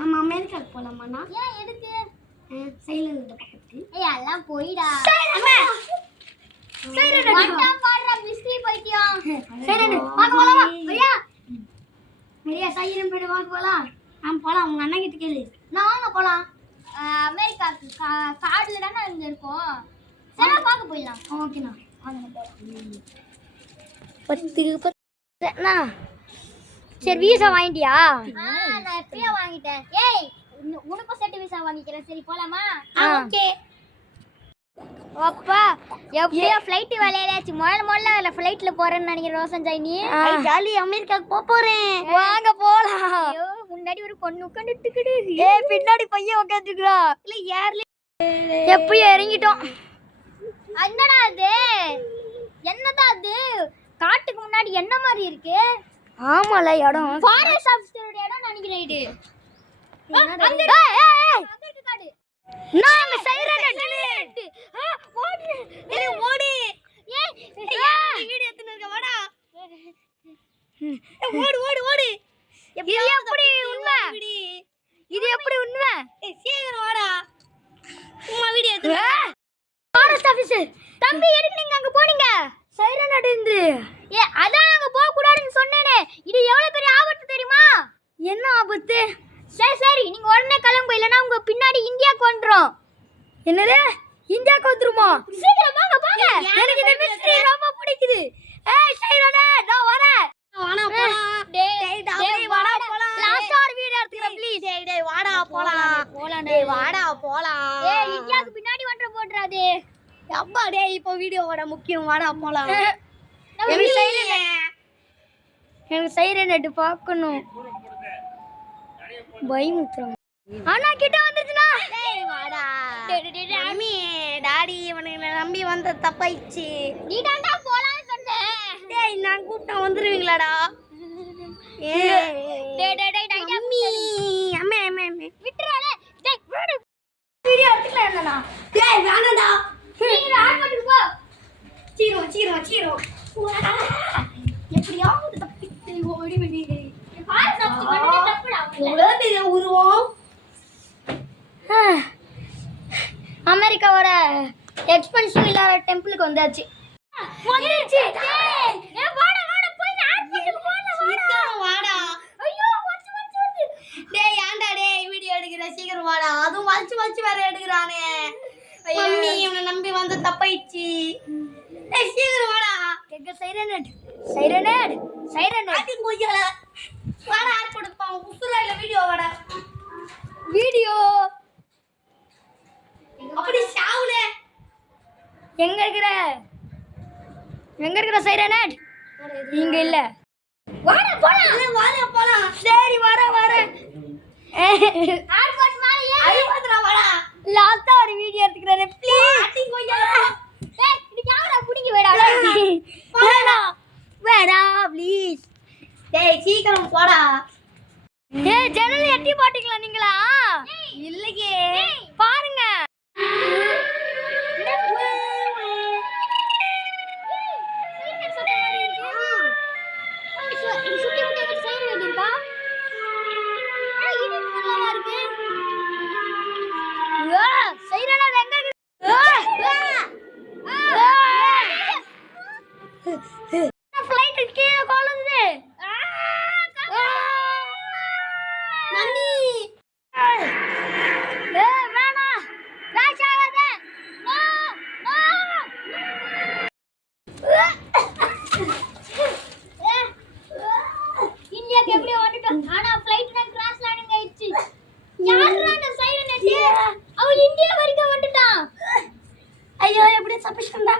நம்ம அமெரிக்காக்கு போலாமாண்ணா? ஏன் எதுக்கு? சைலண்ட் பக்கத்து. எல்லாம் போயிடா. சைலண்ட் வண்டா பாடுற மிஸ்ட்ரி பைத்தியம். சைலண்ட் வாங்க போலாமா? மரியா சைலண்ட் போய் வாங்க போலாம். போலாம். உங்க அண்ணன் கிட்ட கேளு. நான் வாங்க போலாம். அமெரிக்காக்கு காடுல தானே அங்க இருக்கோம். சரி பார்க்க போயிடலாம். ஓகேண்ணா. வாங்க போலாம். 10 சரி வீசா வாங்கிட்டியா? நான் எப்பயே வாங்கிட்டேன். ஏய் உனக்கு செட் வீசா வாங்கிக்கிறேன். சரி போலாமா? ஓகே. அப்பா எப்படியோ ஃப்ளைட் வேலையாச்சு. முதல்ல அதில் ஃப்ளைட்டில் போகிறேன்னு நினைக்கிறேன் ரோசன் நீ. ஜாலி அமெரிக்காவுக்கு போகிறேன். வாங்க போகலாம். ஐயோ முன்னாடி ஒரு பொண்ணு உட்காந்துட்டுக்குது. பின்னாடி பையன் உட்காந்துருக்கா. இல்லை யார்ல எப்படியோ இறங்கிட்டோம். என்னடா அது? என்னதான் அது? காட்டுக்கு முன்னாடி என்ன மாதிரி இருக்கு? ஆமால இடம் ஃபாரஸ்ட் ஆஃபீஸரோட இடம் நினைக்கிறேன் இது. அங்க இருக்கு காடு. நாங்க சைரனட் ஓடு. ஏய் ஓடு. ஏய் வீடியோ எடுத்துட்டு இருக்க வாடா. ஓடு ஓடு ஓடு. இது எப்படி உண்மை? இது எப்படி உண்மை? சீக்கிரம் வாடா. சும்மா வீடியோ எடுத்து. ஃபாரஸ்ட் ஆபீசர் தம்பி எதுக்கு நீங்க அங்க போறீங்க? சைரனட் இருந்து. அதான் அங்க போக கூடாதுன்னு சொன்னேனே. இது எவ்வளவு பெரிய ஆபத்து தெரியுமா? என்ன ஆபத்து? சரி நீங்க உடனே கிளம்பு, இல்லனா உங்க பின்னாடி இந்தியாக்கு வந்துரும். என்னது? இந்தியாக்கு வந்துருமா? சீக்கிரம் வாங்க போங்க. எனக்கு இந்த மிஸ்ட்ரி ரொம்ப பிடிக்குது. ஏய் சைரனட் நான் வரேன். வாடா போலாம். டேய் வாடா போலாம். லாஸ்ட் ஒரு வீடியோ எடுத்துக்கிறேன் ப்ளீஸ். டேய் வாடா போலாம். டேய் வாடா போலாம். ஏய் இந்தியாக்கு பின்னாடி வண்ட போடுறாதே. அப்பா டேய் இப்போ வீடியோவோட முக்கியம் வாடா போலாம். எனக்கு சைரனட் பார்க்கணும். பயமுத்துறோம். அண்ணா கிட்ட வந்துச்சுனா. டேய் வாடா. மம்மி டாடி இவனை நம்பி வந்த தப்பாயிச்சு. நீ தான்டா போலாம்னு சொன்னே. டேய் நான் கூப்பிட்டா வந்துருவீங்களாடா? டேய் மம்மி அம்மே விட்டுறானே. டேய் விடு. வீடியோ எடுத்துக்கலாம்டா. டேய் வேணாம்டா. நீ ஆன் பண்ணிட்டு போ. சீரோ எப்படியாவது தப்பித்து ஓடி வெளியே. ஃபாரஸ்ட் ஆபீசர் பண்ணதே தப்புடா. எவ்வளவு பெரிய உருவம். அமெரிக்காவோட எக்ஸ்பென்சிவ் இல்லாத டெம்பிளுக்கு வந்தாச்சு. வந்துருச்சு. ஏய் வாடா போய் ஆன் பண்ணிட்டு போலாம். வாடா. ஐயோ வந்து. டேய் ஏன்டா டேய் வீடியோ எடுக்கிற சீக்கிரம் வாடா. அதுவும் வச்சு வேற எடுக்கறானே. மம்மி இவனை நம்பி வந்து தப்பாயிச்சு. டேய் சீக்கிரம் வாடா. கேக்க சைரனட் ஆட்டி போய்யல. வாடா ஆட் கொடுப்பா. உசுரா இல்ல வீடியோ வாடா. வீடியோ அப்படி சாவுல. எங்க இருக்கிற சைரனட்? இங்க இல்ல. வாடா போலாம். சரி வர ஏர்போர்ட் மேல ஏறு. ஐயோ வாடா. லாஸ்டா ஒரு வீடியோ எடுத்துக்கறேன் ப்ளீஸ். ஆட்டி போய்யல. டேய் இது கேமரா புடிங்க வேடா. வேடா ப்ளீஸ். டேய் சீக்கிரம் போடா. ஏய் ஜன்னல் எட்டி போட்டீங்களா நீங்களா? இல்லையே. பாருங்க. ஐயோ எப்படி தப்பிச்சுடா.